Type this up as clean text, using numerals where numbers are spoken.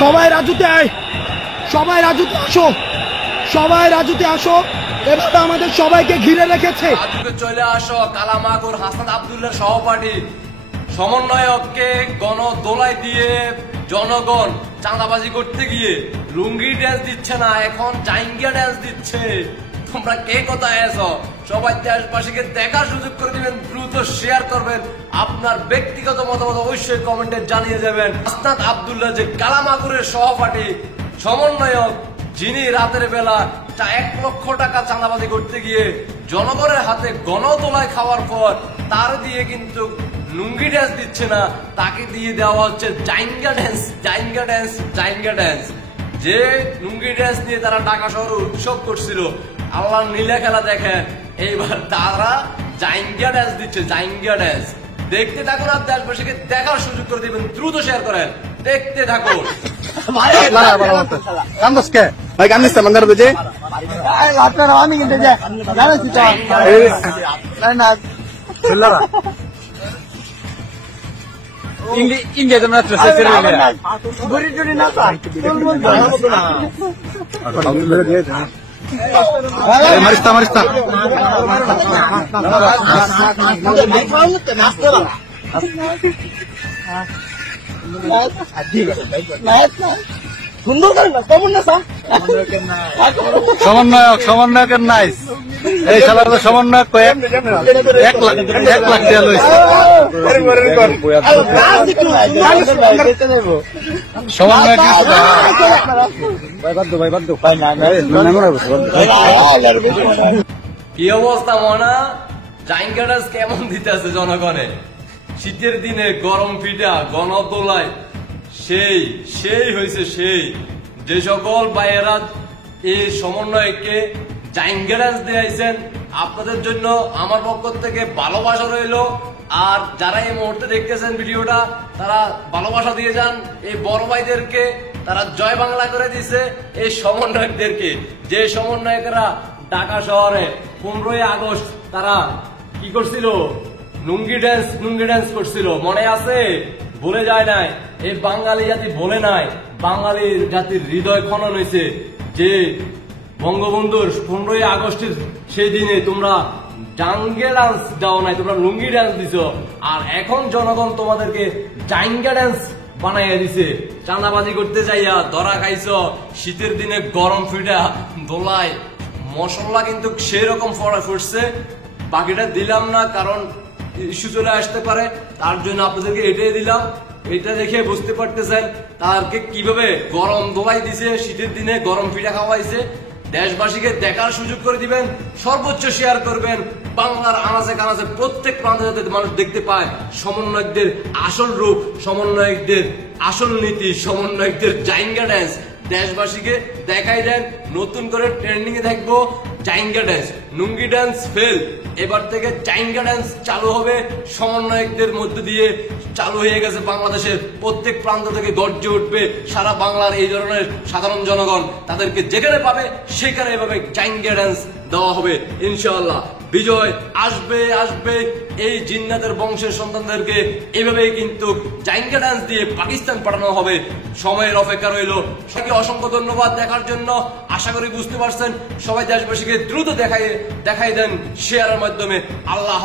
সবাই রাজুতে আয়, সবাই রাজুতে আসো, সবাই রাজুতে আসো। এভাবে আমাদের সবাইকে ঘিরে রেখেছে। রাজুকে চলে আসো। কালামাগুর হাসান আব্দুল্লাহ সহপাঠী সমন্বয়ককে গণদোলাই দিয়ে জনগণ চাঁদাবাজি করতে গিয়ে লুঙ্গি ড্যান্স দিচ্ছে না, এখন জাইঙ্গা ড্যান্স দিচ্ছে। তোমরা কে কোথায় আছো? সবাই দেশবাসীকে দেখার সুযোগ করে দিবেন, দ্রুত শেয়ার করবেন, আপনার ব্যক্তিগত মতামত অবশ্যই কমেন্টে জানিয়ে যাবেন। হাসান আব্দুল্লাহ যে কালামাগুরের সহপাঠী সমন্বয়ক, যিনি রাতের বেলা 1 লক্ষ টাকা চাঁদাবাজি করতে গিয়ে জনগণের হাতে গণদোলায় খাওয়ার পর তার দিয়ে কিন্তু লুঙ্গি ড্যান্স দিচ্ছে না, তাকে দিয়ে দেওয়া হচ্ছে জাইঙ্গা ড্যান্স, জাইঙ্গা ড্যান্স, জাইঙ্গা ড্যান্স। যে লুঙ্গি ড্যান্স নিয়ে তারা ঢাকা শহরে উৎসব করছিল, আল্লাহ নীলা খেলা দেখেন, এইবার তারা জাইঙ্গা ড্যান্স দিচ্ছে, জাইঙ্গা ড্যান্স। দেখতে থাকুন আর দেশবাসীকে দেখার সুযোগ করে দিবেন, দ্রুত শেয়ার করেন, দেখতে থাকুন। ভাই গান দিচ্ছে আমার বুঝে আমি কিন্তু ইন্ডিয়া তোমরা মারিস্তা মারিস্তা সমন্বয়কের নাইস। এই সালার সমন্বয়ক 1 লাখ টাকা লইছে। কি অবস্থা মনা? জাইঙ্গা ড্যান্স কেমন দিতেছে জনগণে? শীতের দিনে গরম পিঠা গণদোলায় সেই সেই হয়েছে সেই। যে সকল ভাইয়েরা এই সমন্বয়কে জাইঙ্গা ড্যান্স দিয়েছেন, আপনাদের জন্য আমার পক্ষ থেকে ভালোবাসা রইল। আর যারা এই মুহূর্তে দেখতেছেন ভিডিওটা, তারা ভালোবাসা দিয়ে যান এই বড় ভাইদেরকে, তারা জয় বাংলা করে দিছে এই সমন্বয়কদেরকে। যে সমন্বয়করা ঢাকা শহরে 15ই আগস্ট তারা কি করছিল? লুঙ্গি ড্যান্স করছিল, মনে আছে? ভুলে যায় নাই, এই বাঙালি জাতি ভোলে নাই। বাঙালি জাতির হৃদয় খনন হয়েছে যে বঙ্গবন্ধুর 15ই আগস্টের সেই দিনে তোমরা জাঙ্গে ডান্স দাও নাই, তোমরা লুঙ্গি ড্যান্স দিছো। আর এখন জনগণ তোমাদেরকে জাইঙ্গা ড্যান্স বানাইয়া দিছে। চাঁদাবাজি করতে যাইয়া ধরা খাইছ, শীতের দিনে গরম ফিটা দোলায় মশলা কিন্তু সেই রকম ফুটছে। বাকিটা দিলাম না, কারণ ইস্যু চলে আসতে পারে, তার জন্য আপনাদেরকে এটাই দিলাম। এটা দেখে বুঝতে পারতেছেন তাদেরকে কিভাবে গরম দোলাই দিছে, শীতের দিনে গরম পিঠা খাওয়াইছে। দেশবাসীকে দেখার সুযোগ করে দিবেন, সর্বোচ্চ শেয়ার করবেন। বাংলার আনাচে কানাচে প্রত্যেক প্রান্তে যাতে মানুষ দেখতে পায় সমন্বয়কদের আসল রূপ, সমন্বয়কদের আসল নীতি, সমন্বয়কদের জাইঙ্গা ড্যান্স। দেশবাসীকে দেখাই দেন, নতুন করে ট্রেন্ডিং এ থাকবো জাইঙ্গা ড্যান্স। লুঙ্গি ড্যান্স ফেল, এবার থেকে জাইঙ্গা ড্যান্স চালু হবে। সমন্বয়কদের মধ্য দিয়ে চালু হয়ে গেছে, বাংলাদেশের প্রত্যেক প্রান্ত থেকে গর্জে উঠবে সারা বাংলার এই ধরনের সাধারণ জনগণ। তাদেরকে যেখানে পাবে সেখানে এভাবে জাইঙ্গা ড্যান্স দেওয়া হবে ইনশাআল্লাহ। বিজয় আসবে আসবে এই জিন্নাতের বংশের সন্তানদেরকে এভাবেই কিন্তু জাইঙ্গা ডান্স দিয়ে পাকিস্তান পাঠানো হবে। সময়ের অপেক্ষা রইল। সবাইকে অসংখ্য ধন্যবাদ দেখার জন্য। আশা করি বুঝতে পারছেন। সবাই দেশবাসীকে দ্রুত দেখাই দেন শেয়ারের মাধ্যমে। আল্লাহ।